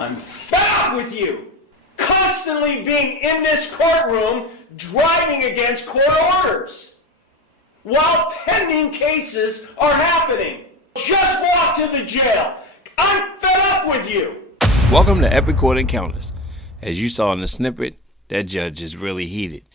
I'm fed up with you constantly being in this courtroom driving against court orders while pending cases are happening. Just walk to the jail. I'm fed up with you. Welcome to Epic Court Encounters. As you saw in the snippet, that judge is really heated.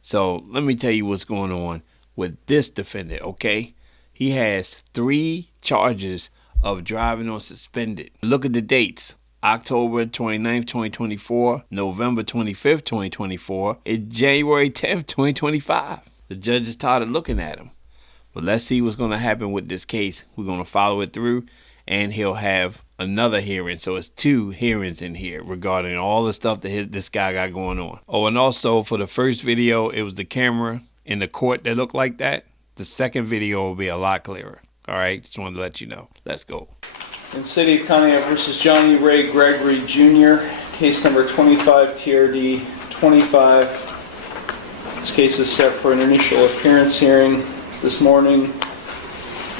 So let me tell you what's going on with this defendant, okay? He has 3 charges of driving on suspended. Look at the dates. October 29th, 2024, November 25th, 2024, and January 10th, 2025. The judge is tired of looking at him. But let's see what's going to happen with this case. We're going to follow it through, and he'll have another hearing. So it's 2 hearings in here regarding all the stuff that this guy got going on. Oh, and also for the first video, it was the camera in the court that looked like that. The second video will be a lot clearer. All right, just wanted to let you know. Let's go. In City of Conneaut versus Johnny Ray Gregory Jr., case number 25 TRD 25. This case is set for an initial appearance hearing this morning.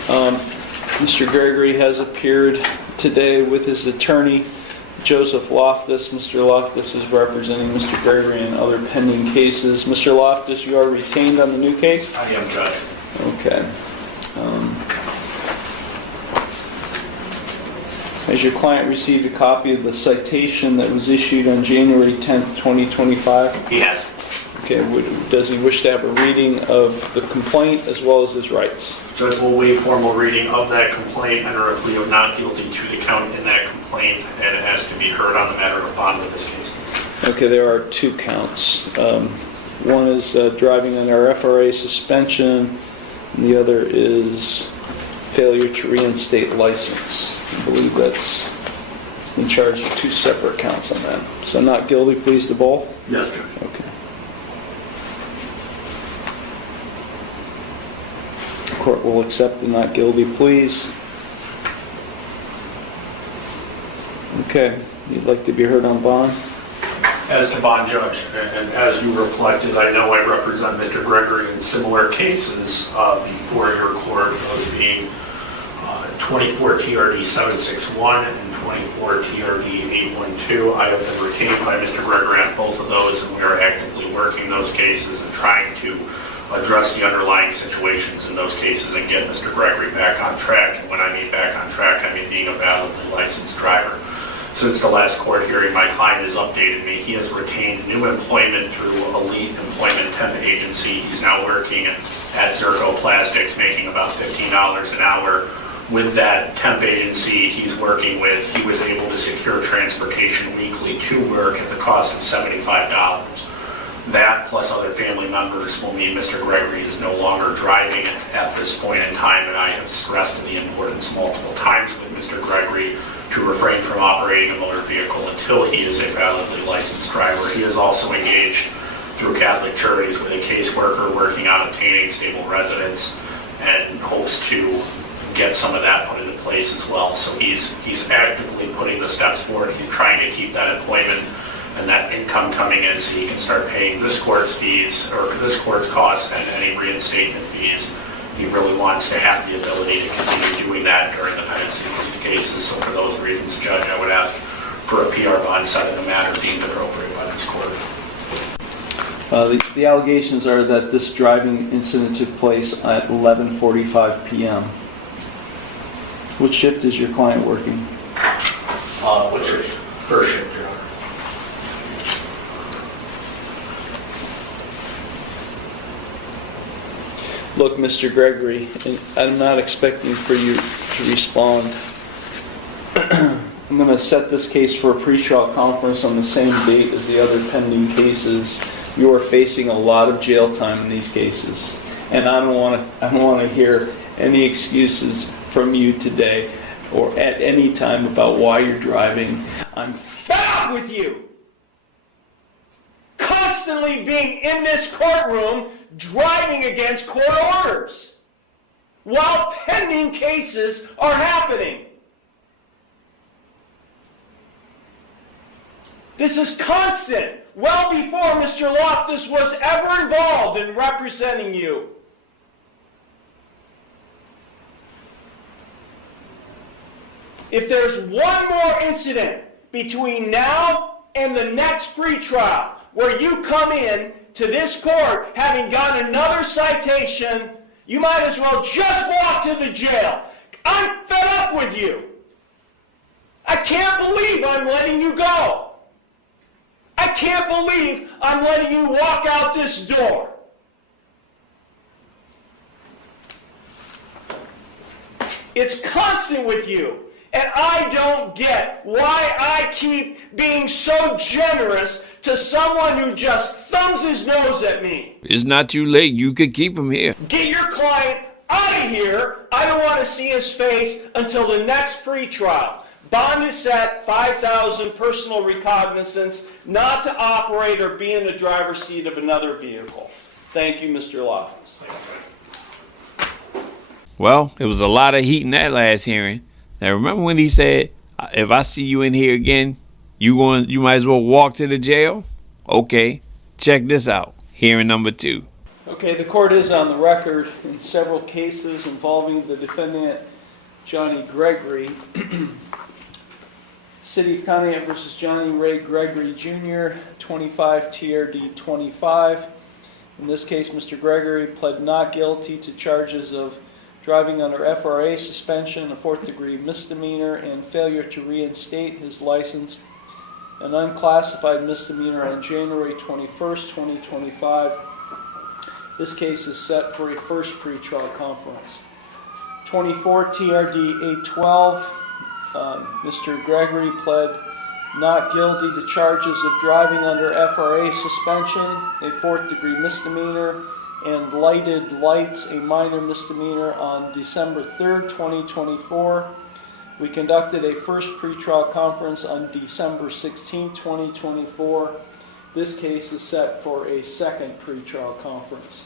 Mr. Gregory has appeared today with his attorney, Joseph Loftus. Mr. Loftus is representing Mr. Gregory in other pending cases. Mr. Loftus, you are retained on the new case? I am, Judge. Okay. Has your client received a copy of the citation that was issued on January 10th, 2025? He has. Okay. Does he wish to have a reading of the complaint as well as his rights? Judge will waive formal reading of that complaint, enter a plea of not guilty to the count in that complaint, and it has to be heard on the matter of bond in this case. Okay, there are 2 counts. One is driving under FRA suspension, and the other is failure to reinstate license. I believe that's been charged with 2 separate counts on that. So not guilty pleas to both? Yes, Judge. Okay. The court will accept the not guilty pleas. Okay, you'd like to be heard on bond? As to bond, Judge, and as you reflected, I know I represent Mr. Gregory in similar cases before your court, those being 24 TRD 761 and 24 TRD 812. I have been retained by Mr. Gregory on both of those, and we are actively working those cases and trying to address the underlying situations in those cases and get Mr. Gregory back on track. And when I mean back on track, I mean being a validly licensed driver. Since the last court hearing, my client has updated me. He has retained new employment through Elite Employment Temp Agency. He's now working at Zirco Plastics, making about $15 an hour. With that temp agency he's working with, he was able to secure transportation weekly to work at the cost of $75. That, plus other family members, will mean Mr. Gregory is no longer driving at this point in time, and I have stressed the importance multiple times with Mr. Gregory to refrain from operating a motor vehicle until he is a validly licensed driver. He is also engaged through Catholic Charities with a caseworker working on obtaining stable residence and hopes to get some of that put into place as well. So he's actively putting the steps forward. He's trying to keep that employment and that income coming in so he can start paying this court's fees or this court's costs and any reinstatement fees. He really wants to have the ability to continue doing that during the pendency of these cases. So for those reasons, Judge, I would ask for a PR bond set in a matter deemed appropriate by this court. The allegations are that this driving incident took place at 11:45 p.m. What shift is your client working? What's your first shift, Your Honor? Look, Mr. Gregory, I'm not expecting for you to respond. I'm going to set this case for a pre-trial conference on the same date as the other pending cases. You are facing a lot of jail time in these cases, and I don't want to hear any excuses from you today or at any time about why you're driving. I'm fed up with you constantly being in this courtroom driving against court orders while pending cases are happening. This is constant, well before Mr. Loftus was ever involved in representing you. If there's one more incident between now and the next pretrial, where you come in to this court having gotten another citation, you might as well just walk to the jail. I'm fed up with you. I can't believe I'm letting you go. I can't believe I'm letting you walk out this door. It's constant with you. And I don't get why I keep being so generous to someone who just thumbs his nose at me. It's not too late. You could keep him here. Get your client out of here. I don't want to see his face until the next pretrial. Bond is set, $5,000 personal recognizance, not to operate or be in the driver's seat of another vehicle. Thank you, Mr. Loftus. Well, it was a lot of heat in that last hearing. Now remember when he said, if I see you in here again, you might as well walk to the jail? Okay, check this out. Hearing number 2. Okay, the court is on the record in several cases involving the defendant, Johnny Gregory. City of Conneaut versus Johnny Ray Gregory Jr., 25 TRD 25. In this case, Mr. Gregory pled not guilty to charges of driving under FRA suspension, a 4th-degree misdemeanor, and failure to reinstate his license, an unclassified misdemeanor on January 21st, 2025. This case is set for a first pretrial conference. 24 TRD 812. Mr. Gregory pled not guilty to charges of driving under FRA suspension, a 4th-degree misdemeanor, and lighted lights, a minor misdemeanor, on December 3rd, 2024. We conducted a first pretrial conference on December 16th, 2024. This case is set for a second pretrial conference.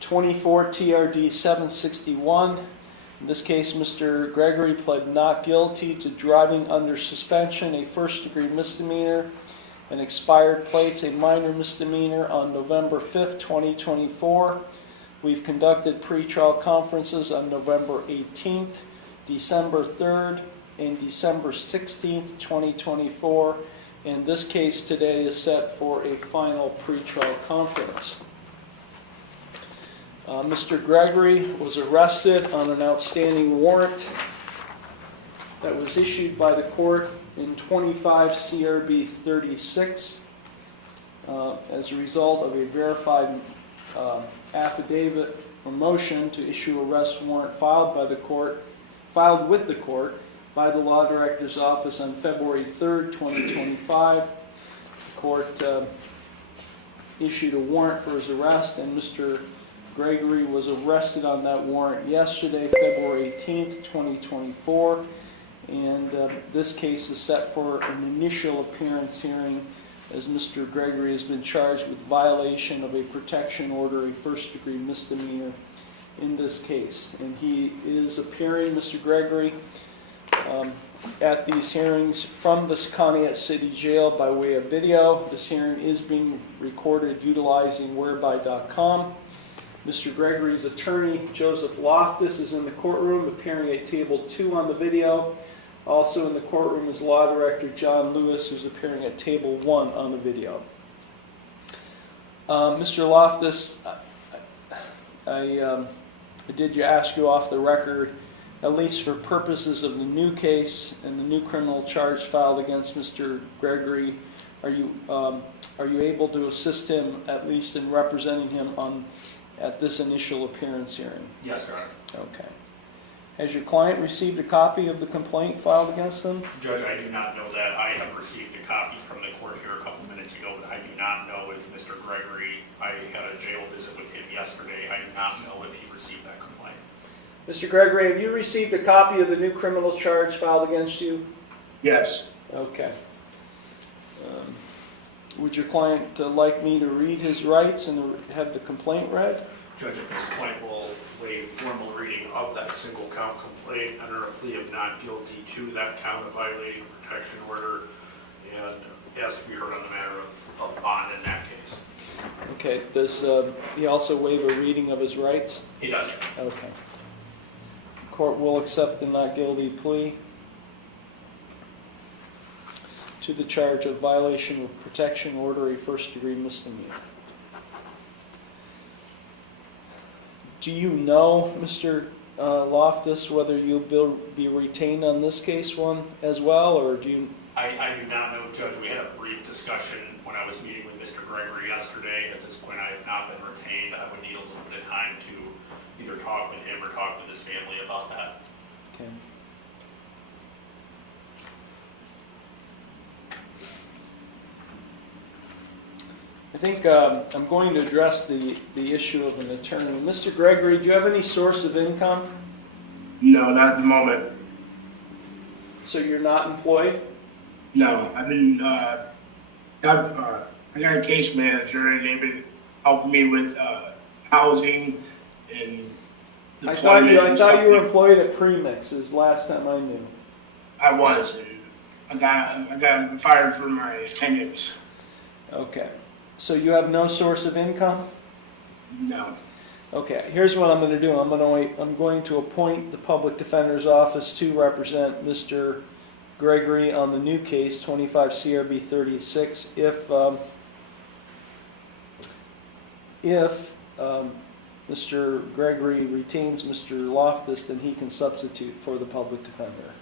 24 TRD 761. In this case, Mr. Gregory pled not guilty to driving under suspension, a 1st-degree misdemeanor, and expired plates, a minor misdemeanor, on November 5th, 2024. We've conducted pretrial conferences on November 18th, December 3rd, and December 16th, 2024. And this case today is set for a final pretrial conference. Mr. Gregory was arrested on an outstanding warrant that was issued by the court in 25 CRB 36 as a result of a verified affidavit or motion to issue arrest warrant filed with the court by the Law Director's Office on February 3rd, 2025. The court issued a warrant for his arrest, and Mr. Gregory was arrested on that warrant yesterday, February 18th, 2024. And this case is set for an initial appearance hearing, as Mr. Gregory has been charged with violation of a protection order, a 1st-degree misdemeanor in this case. And he is appearing, Mr. Gregory, at these hearings from the Conneaut City Jail by way of video. This hearing is being recorded utilizing whereby.com. Mr. Gregory's attorney, Joseph Loftus, is in the courtroom, appearing at table 2 on the video. Also in the courtroom is Law Director John Lewis, who's appearing at table 1 on the video. Mr. Loftus, I did ask you off the record, at least for purposes of the new case and the new criminal charge filed against Mr. Gregory, are you able to assist him, at least in representing him at this initial appearance hearing? Yes, Your Honor. Okay. Has your client received a copy of the complaint filed against him? Judge, I do not know that. I have received a copy from the court here a couple minutes ago, but I do not know if Mr. Gregory, I had a jail visit with him yesterday. I do not know if he received that complaint. Mr. Gregory, have you received a copy of the new criminal charge filed against you? Yes. Okay. Would your client like me to read his rights and have the complaint read? Judge, at this point, we'll waive formal reading of that single count complaint under a plea of not guilty to that count of violating a protection order, and it has to be heard on the matter of bond in that case. Okay. Does he also waive a reading of his rights? He does. Okay. Court will accept the not guilty plea. to the charge of violation of protection order, a first-degree misdemeanor. Do you know, Mr. Loftus, whether you'll be retained on this case one as well, or do you? I do not know, Judge. We had a brief discussion when I was meeting with Mr. Gregory yesterday. At this point, I have not been retained. I would need a little bit of time to either talk with him or talk with his family about that. Okay. I think I'm going to address the issue of an attorney. Mr. Gregory, do you have any source of income? No, not at the moment. So you're not employed? No, I've been, I got a case manager and they've been helping me with housing and I thought employment you and stuff. were employed at Premix, is last time I knew. I was. And I got fired for my attendance. Okay. So you have no source of income? No. Okay, here's what I'm going to do. I'm going to appoint the public defender's office to represent Mr. Gregory on the new case, 25 CRB 36. If Mr. Gregory retains Mr. Loftus, then he can substitute for the public defender.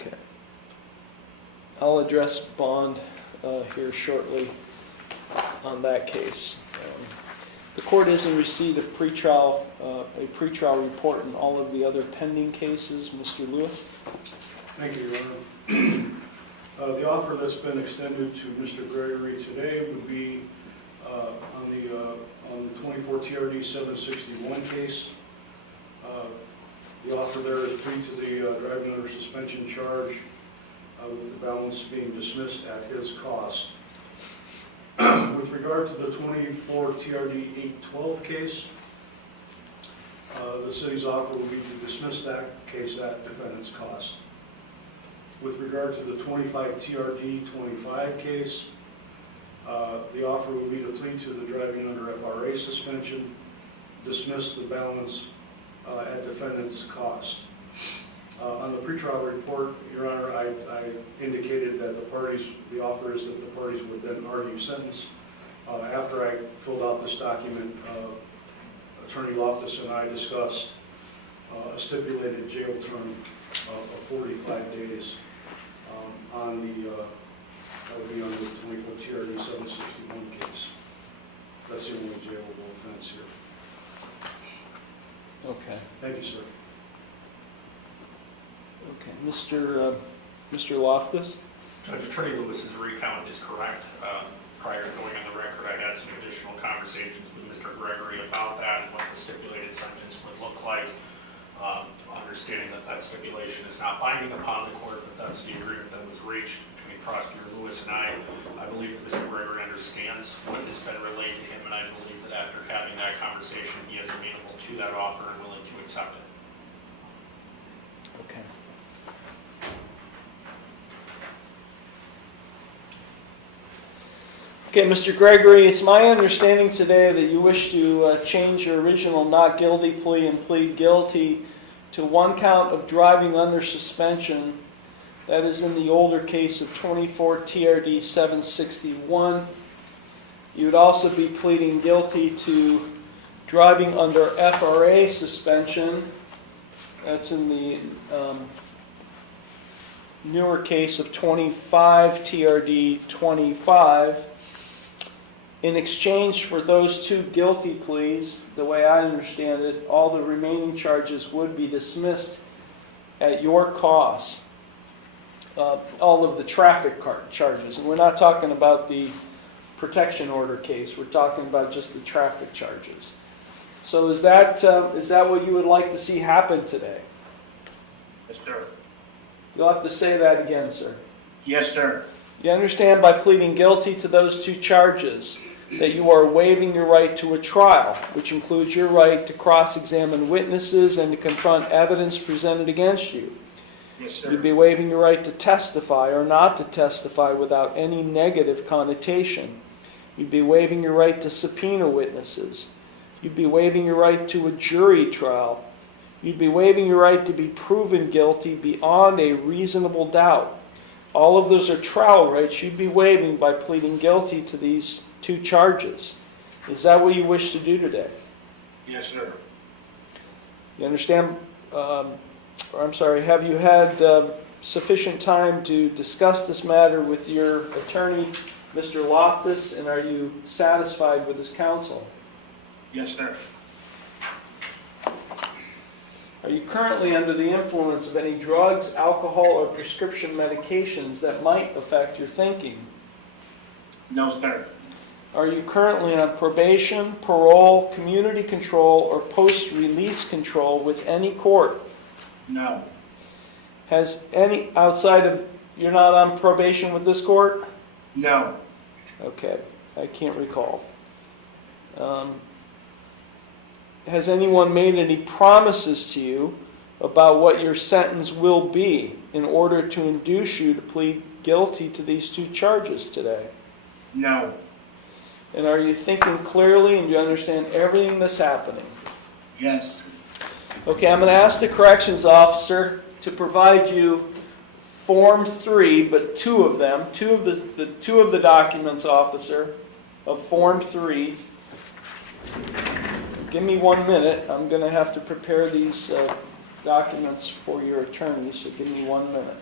Okay. I'll address bond here shortly on that case. The court is in receipt of a pretrial report in all of the other pending cases. Mr. Lewis? Thank you, Your Honor. The offer that's been extended to Mr. Gregory today would be on the 24 TRD 761 case. The offer there is plea to the driving under suspension charge, with the balance being dismissed at his cost. With regard to the 24 TRD 812 case, the city's offer would be to dismiss that case at defendant's cost. With regard to the 25 TRD 25 case, the offer would be to plead to the driving under FRA suspension, dismiss the balance at defendant's cost. On the pretrial report, Your Honor, I indicated that the offer is that the parties would then argue sentence. After I filled out this document, Attorney Loftus and I discussed a stipulated jail term of 45 days that would be on the 24 TRD 761 case. That's the only jailable offense here. Okay. Thank you, sir. Okay. Mr. Loftus? Judge, Attorney Lewis's recount is correct. Prior to going on the record, I had some additional conversations with Mr. Gregory about that and what the stipulated sentence would look like. Understanding that stipulation is not binding upon the court, but that's the agreement that was reached between Prosecutor Lewis and I. I believe that Mr. Gregory understands what has been relayed to him, and I believe that after having that conversation, he is amenable to that offer and willing to accept it. Okay. Okay, Mr. Gregory, it's my understanding today that you wish to change your original not guilty plea and plead guilty to one count of driving under suspension. That is in the older case of 24 TRD 761. You would also be pleading guilty to driving under FRA suspension. That's in the newer case of 25 TRD 25. In exchange for those two guilty pleas, the way I understand it, all the remaining charges would be dismissed at your cost. All of the traffic charges. And we're not talking about the protection order case. We're talking about just the traffic charges. So is that what you would like to see happen today? Yes, sir. You'll have to say that again, sir. Yes, sir. You understand by pleading guilty to those two charges that you are waiving your right to a trial, which includes your right to cross-examine witnesses and to confront evidence presented against you. Yes, sir. You'd be waiving your right to testify or not to testify without any negative connotation. You'd be waiving your right to subpoena witnesses. You'd be waiving your right to a jury trial. You'd be waiving your right to be proven guilty beyond a reasonable doubt. All of those are trial rights you'd be waiving by pleading guilty to these 2 charges. Is that what you wish to do today? Yes, sir. You understand? Have you had sufficient time to discuss this matter with your attorney, Mr. Loftus, and are you satisfied with his counsel? Yes, sir. Are you currently under the influence of any drugs, alcohol, or prescription medications that might affect your thinking? No, sir. Are you currently on probation, parole, community control, or post-release control with any court? No. Has any, outside of, you're not on probation with this court? No. Okay, I can't recall. Has anyone made any promises to you about what your sentence will be in order to induce you to plead guilty to these 2 charges today? No. And are you thinking clearly and you understand everything that's happening? Yes. Okay, I'm going to ask the corrections officer to provide you Form 3, but 2 of them, two of the documents, officer, of Form 3. Give me 1 minute. I'm going to have to prepare these documents for your attorney, so give me 1 minute.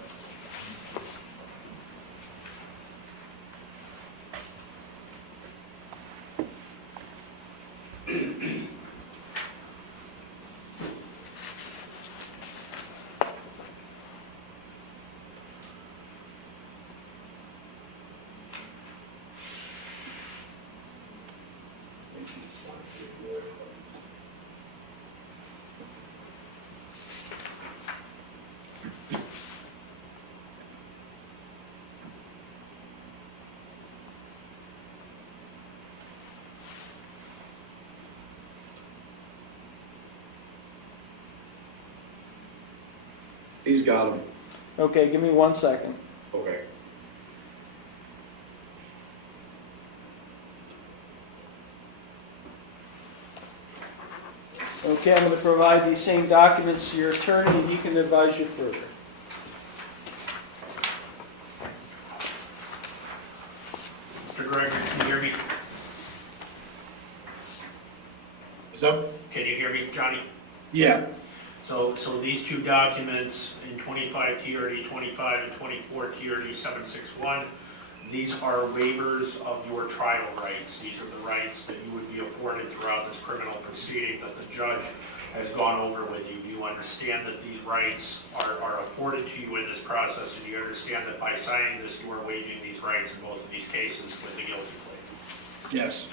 He's got him. Okay, give me 1 second. Okay. Okay, I'm going to provide these same documents to your attorney, and he can advise you further. Mr. Gregory, can you hear me? So? Can you hear me, Johnny? Yeah. So these 2 documents in 25 TRD 25 and 24 TRD 761, these are waivers of your trial rights. These are the rights that you would be afforded throughout this criminal proceeding that the judge has gone over with you. Do you understand that these rights are afforded to you in this process, and do you understand that by signing this, you are waiving these rights in both of these cases with the guilty plea? Yes.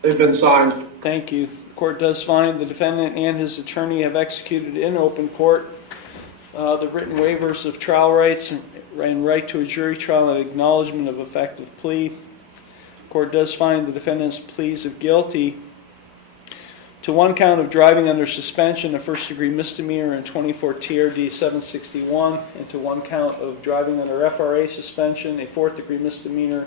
They've been signed. Thank you. The court does find the defendant and his attorney have executed in open court the written waivers of trial rights and right to a jury trial and acknowledgement of effective plea. The court does find the defendant's pleas of guilty to 1 count of driving under suspension, a first-degree misdemeanor in 24 TRD 761, and to 1 count of driving under FRA suspension, a 4th-degree misdemeanor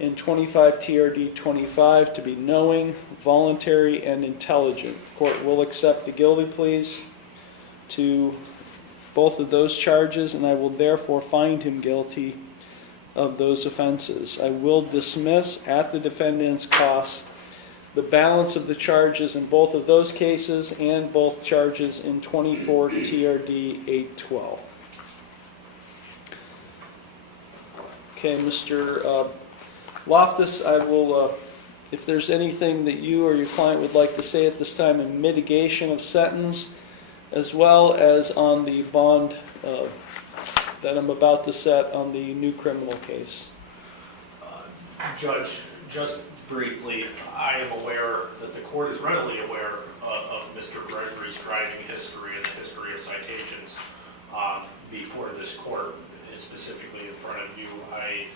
in 25 TRD 25, to be knowing, voluntary, and intelligent. The court will accept the guilty pleas to both of those charges, and I will therefore find him guilty of those offenses. I will dismiss at the defendant's cost the balance of the charges in both of those cases and both charges in 24 TRD 812. Okay, Mr. Loftus, I will, if there's anything that you or your client would like to say at this time in mitigation of sentence, as well as on the bond that I'm about to set on the new criminal case. Judge, just briefly, I am aware that the court is readily aware of Mr. Gregory's driving history and the history of citations before this court, specifically in front of you. I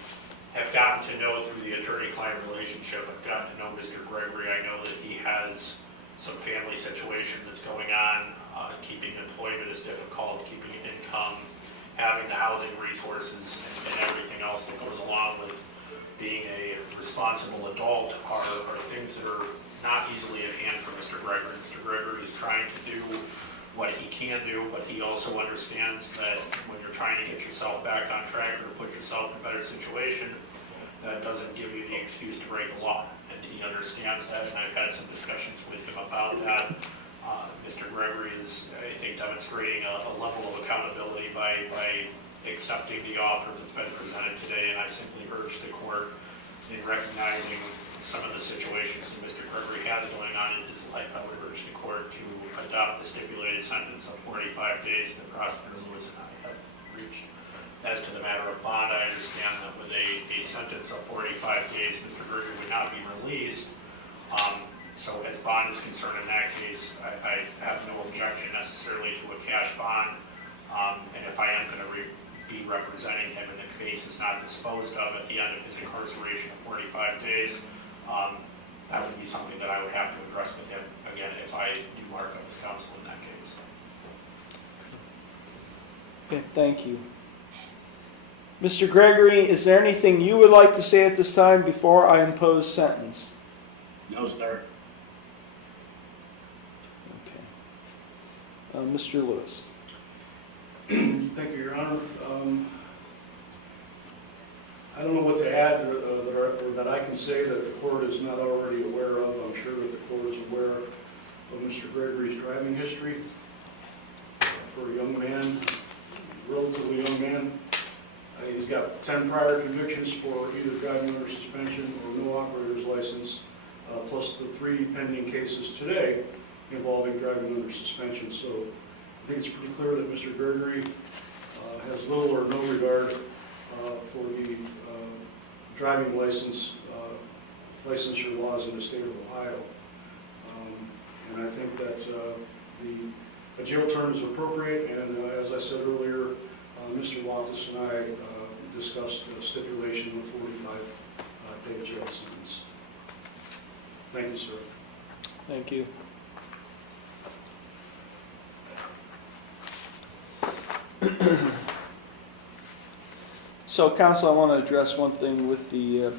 have gotten to know through the attorney-client relationship, I've gotten to know Mr. Gregory. I know that he has some family situation that's going on. Keeping employment is difficult, keeping income, having the housing resources and everything else that goes along with being a responsible adult are things that are not easily at hand for Mr. Gregory. Mr. Gregory is trying to do what he can do, but he also understands that when you're trying to get yourself back on track or put yourself in a better situation, that doesn't give you the excuse to break the law. And he understands that, and I've had some discussions with him about that. Mr. Gregory is, I think, demonstrating a level of accountability by accepting the offer that's been presented today, and I simply urge the court, in recognizing some of the situations that Mr. Gregory has going on in his life, I would urge the court to adopt the stipulated sentence of 45 days that Prosecutor Lewis and I have reached. As to the matter of bond, I understand that with a sentence of 45 days, Mr. Gregory would not be released. So as bond is concerned in that case, I have no objection necessarily to a cash bond. And if I am going to be representing him and the case is not disposed of at the end of his incarceration of 45 days, that would be something that I would have to address with him, again, if I do mark up his counsel in that case. Okay, thank you. Mr. Gregory, is there anything you would like to say at this time before I impose sentence? No, sir. Okay. Mr. Lewis. Thank you, Your Honor. I don't know what to add or that I can say that the court is not already aware of. I'm sure that the court is aware of Mr. Gregory's driving history. For a young man, relatively young man, he's got 10 prior convictions for either driving under suspension or no operator's license, plus the 3 pending cases today involving driving under suspension. So I think it's pretty clear that Mr. Gregory has little or no regard for the driving license licensure laws in the state of Ohio. And I think that the jail term is appropriate, and as I said earlier, Mr. Loftus and I discussed a stipulation of a 45-day jail sentence. Thank you, sir. Thank you. So, counsel, I want to address one thing with the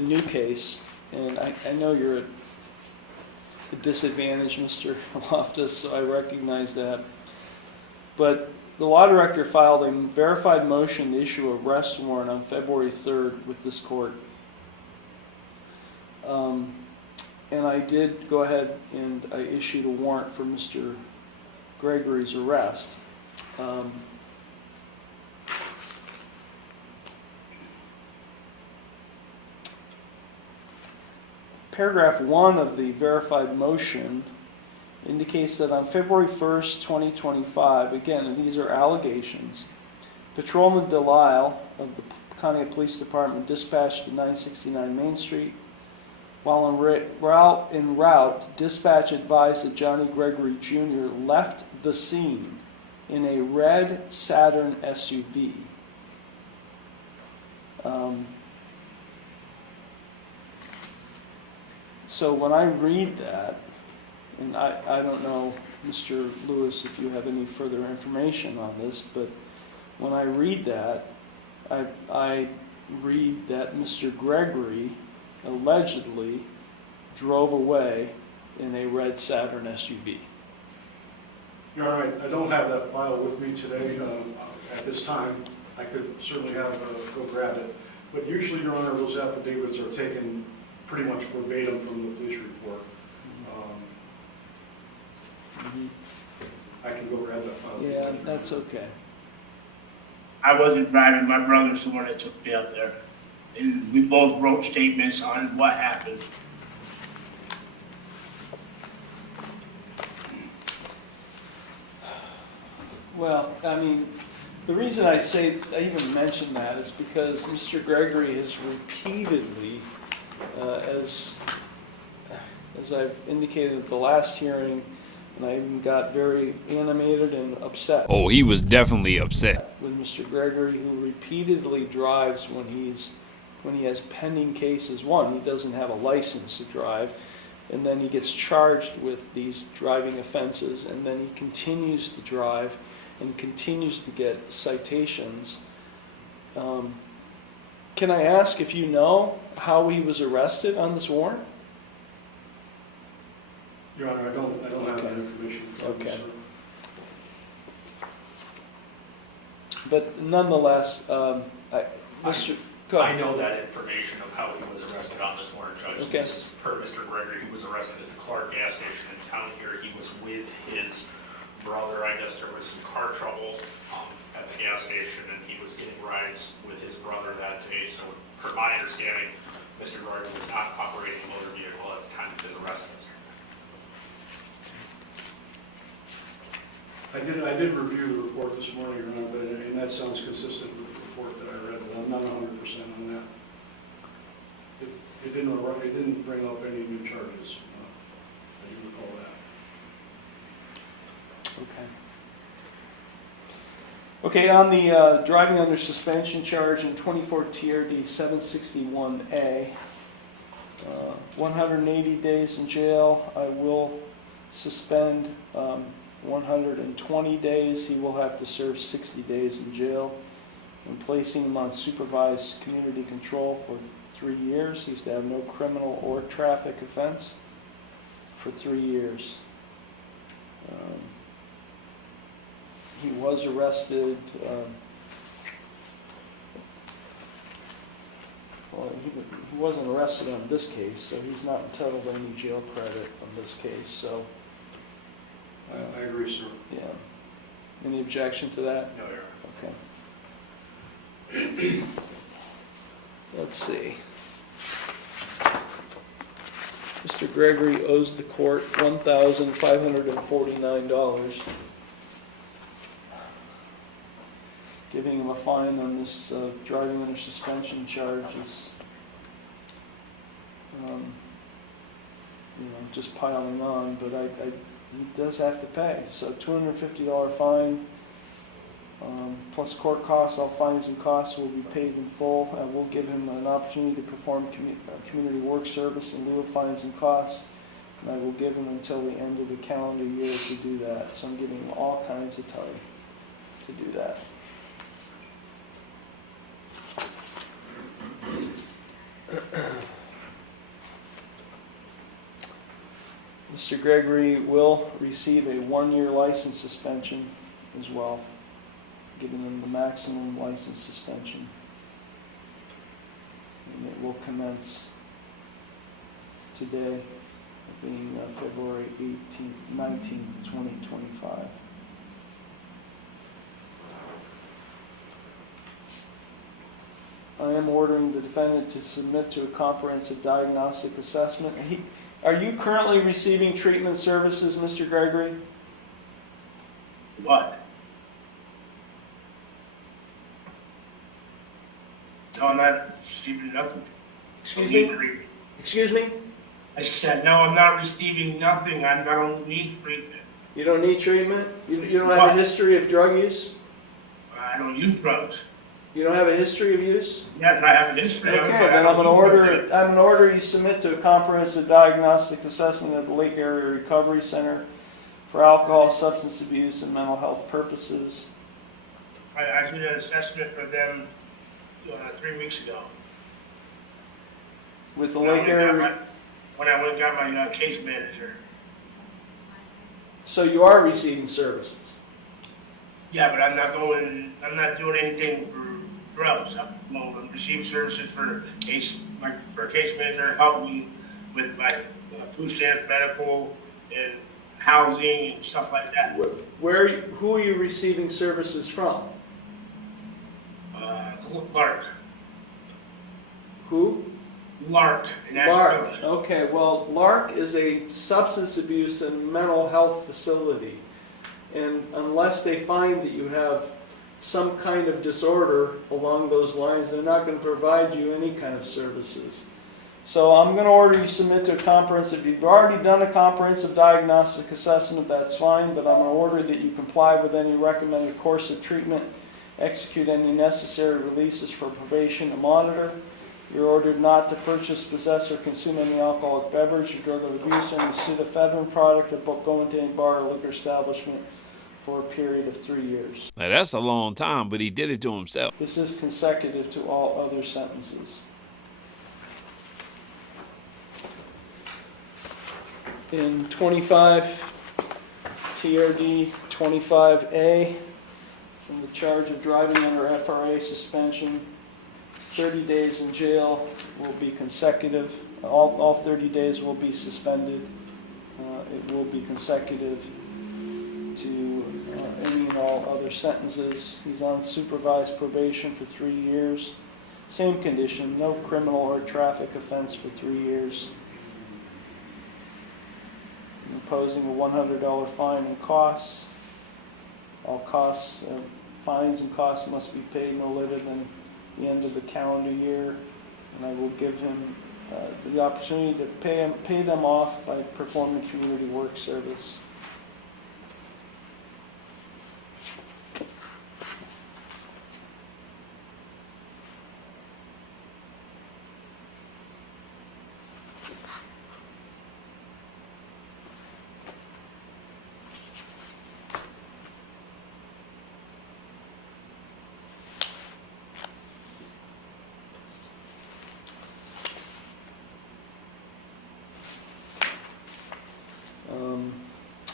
new case, and I know you're at a disadvantage, Mr. Loftus, so I recognize that. But the law director filed a verified motion to issue an arrest warrant on February 3rd with this court. And I did go ahead and I issued a warrant for Mr. Gregory's arrest. Paragraph 1 of the verified motion indicates that on February 1st, 2025, again, these are allegations, Patrolman Delisle of the County Police Department dispatched to 969 Main Street. While en route, dispatch advised that Johnny Gregory Jr. left the scene in a red Saturn SUV. So when I read that, and I don't know, Mr. Lewis, if you have any further information on this, but when I read that, I read that Mr. Gregory allegedly drove away in a red Saturn SUV. You're all right. I don't have that file with me today at this time. I could certainly have go grab it. But usually, Your Honor, those affidavits are taken pretty much verbatim from the police report. I can go grab that file. Yeah, that's okay. I wasn't driving. My brother's the one that took me up there. And we both wrote statements on what happened. Well, I mean, The reason I even mention that is because Mr. Gregory has repeatedly, as I've indicated at the last hearing, and I even got very animated and upset. Oh, he was definitely upset. With Mr. Gregory, who repeatedly drives when he has pending cases. One, he doesn't have a license to drive, and then he gets charged with these driving offenses, and then he continues to drive and continues to get citations. Can I ask if you know how he was arrested on this warrant? Your Honor, I don't have that information. Okay. But nonetheless, I know that information of how he was arrested on this warrant, Judge. Okay. This is per Mr. Gregory. He was arrested at the Clark gas station in town here. He was with his brother. I guess there was some car trouble at the gas station, and he was getting rides with his brother that day. So, per my understanding, Mr. Gregory was not operating a motor vehicle at the time of his arrest. I did review the report this morning, Your Honor, and that sounds consistent with the report that I read, but I'm not 100% on that. It didn't bring up any new charges. I do recall that. Okay, on the driving under suspension charge in 24 TRD 761A, 180 days in jail. I will suspend 120 days. He will have to serve 60 days in jail. And placing him on supervised community control for 3 years. He's to have no criminal or traffic offense for 3 years. He was arrested. Well, he wasn't arrested on this case, so he's not entitled to any jail credit on this case. So, I agree, sir. yeah. Any objection to that? No, Your Honor. Okay. Let's see. Mr. Gregory owes the court $1,549. Giving him a fine on this driving under suspension charge is, just piling on. But he does have to pay. So $250 fine plus court costs. All fines and costs will be paid in full. We'll give him an opportunity to perform community work service in lieu of fines and costs. And I will give him until the end of the calendar year to do that. So I'm giving him all kinds of time to do that. Mr. Gregory will receive a 1-year license suspension as well, giving him the maximum license suspension. And it will commence today, being February 19th, 2025. I am ordering the defendant to submit to a comprehensive diagnostic assessment. Are you currently receiving treatment services, Mr. Gregory? What? No, I'm not receiving nothing. Excuse me? Excuse me? I said, no, I'm not receiving nothing. I don't need treatment. You don't need treatment? You don't have a history of drug use? I don't use drugs. You don't have a history of use? Yes, I have a history of it. Okay, but I then don't use drugs. I'm gonna order you submit to a comprehensive diagnostic assessment at the Lake Area Recovery Center for alcohol, substance abuse, and mental health purposes. I did an assessment for them 3 weeks ago. With the When I Lake Area, went and got my case manager. so you are receiving services? Yeah, but I'm not doing anything for drugs. I'm receiving services for case manager, help me with my food stamps, medical, and housing and stuff like that. Who are you receiving services from? Lark. Who? Lark. Lark. Okay, well, Lark is a substance abuse and mental health facility. And unless they find that you have some kind of disorder along those lines, they're not going to provide you any kind of services. So I'm going to order you submit to a comprehensive, if you've already done a comprehensive diagnostic assessment, that's fine, but I'm going to order that you comply with any recommended course of treatment, execute any necessary releases for probation and monitor. You're ordered not to purchase, possess, or consume any alcoholic beverage or drug of abuse or any pseudoephedrine product or go into any bar or liquor establishment for a period of 3 years. Now that's a long time, but he did it to himself. This is consecutive to all other sentences. In 25 TRD 25A, from the charge of driving under FRA suspension, 30 days in jail will be consecutive. All 30 days will be suspended. It will be consecutive to any and all other sentences. He's on supervised probation for 3 years. Same condition, no criminal or traffic offense for 3 years. Imposing a $100 fine and costs. All costs, fines and costs must be paid no later than the end of the calendar year. And I will give him the opportunity to pay them off by performing community work service.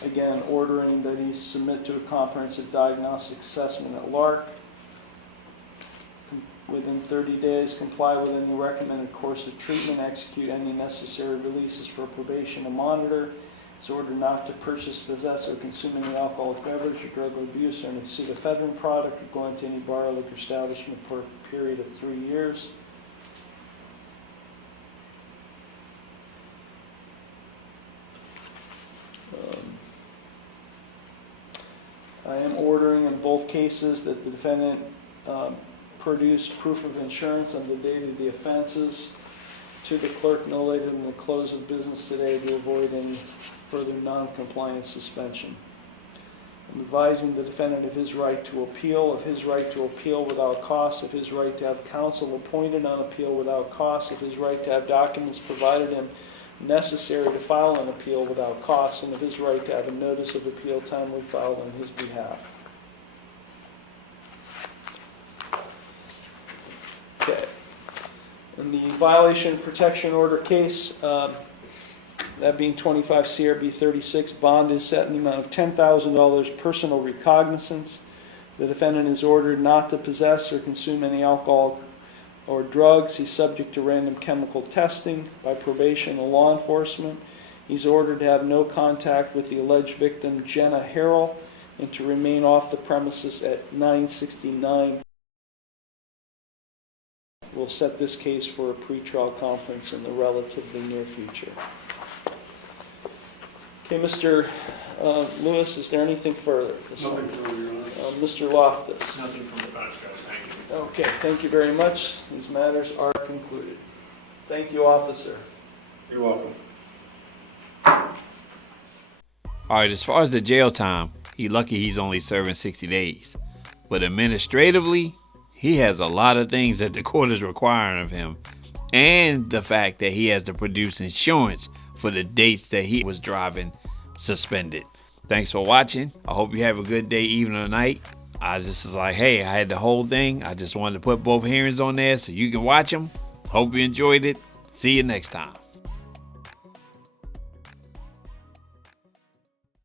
Again, ordering that he submit to a comprehensive diagnostic assessment at LARC. Within 30 days, comply with any recommended course of treatment, execute any necessary releases for probation and monitor. It's ordered not to purchase, possess, or consume any alcoholic beverage or drug abuse or any pseudoephedrine product or go into any bar or liquor establishment for a period of 3 years. I am ordering in both cases that the defendant produce proof of insurance on the date of the offenses to the clerk no later than the close of business today to avoid any further non-compliance suspension. I'm advising the defendant of his right to appeal, without cost, of his right to have counsel appointed on appeal without cost, of his right to have documents provided him necessary to file an appeal without cost, and of his right to have a notice of appeal timely filed on his behalf. Okay. In the violation protection order case, that being 25 CRB 36, bond is set in the amount of $10,000 personal recognizance. The defendant is ordered not to possess or consume any alcohol or drugs. He's subject to random chemical testing by probation and law enforcement. He's ordered to have no contact with the alleged victim, Jenna Harrell, and to remain off the premises at 969. We'll set this case for a pretrial conference in the relatively near future. Okay, Mr. Lewis, is there anything further? Nothing further, Your Honor. Mr. Loftus. Nothing from the bench, guys. Thank you. Okay, thank you very much. These matters are concluded. Thank you, officer. You're welcome. All right, as far as the jail time, he's lucky he's only serving 60 days. But administratively, he has a lot of things that the court is requiring of him. And the fact that he has to produce insurance for the dates that he was driving suspended. Thanks for watching. I hope you have a good day, evening, or night. I just was like, hey, I had the whole thing. I just wanted to put both hearings on there so you can watch them. Hope you enjoyed it. See you next time.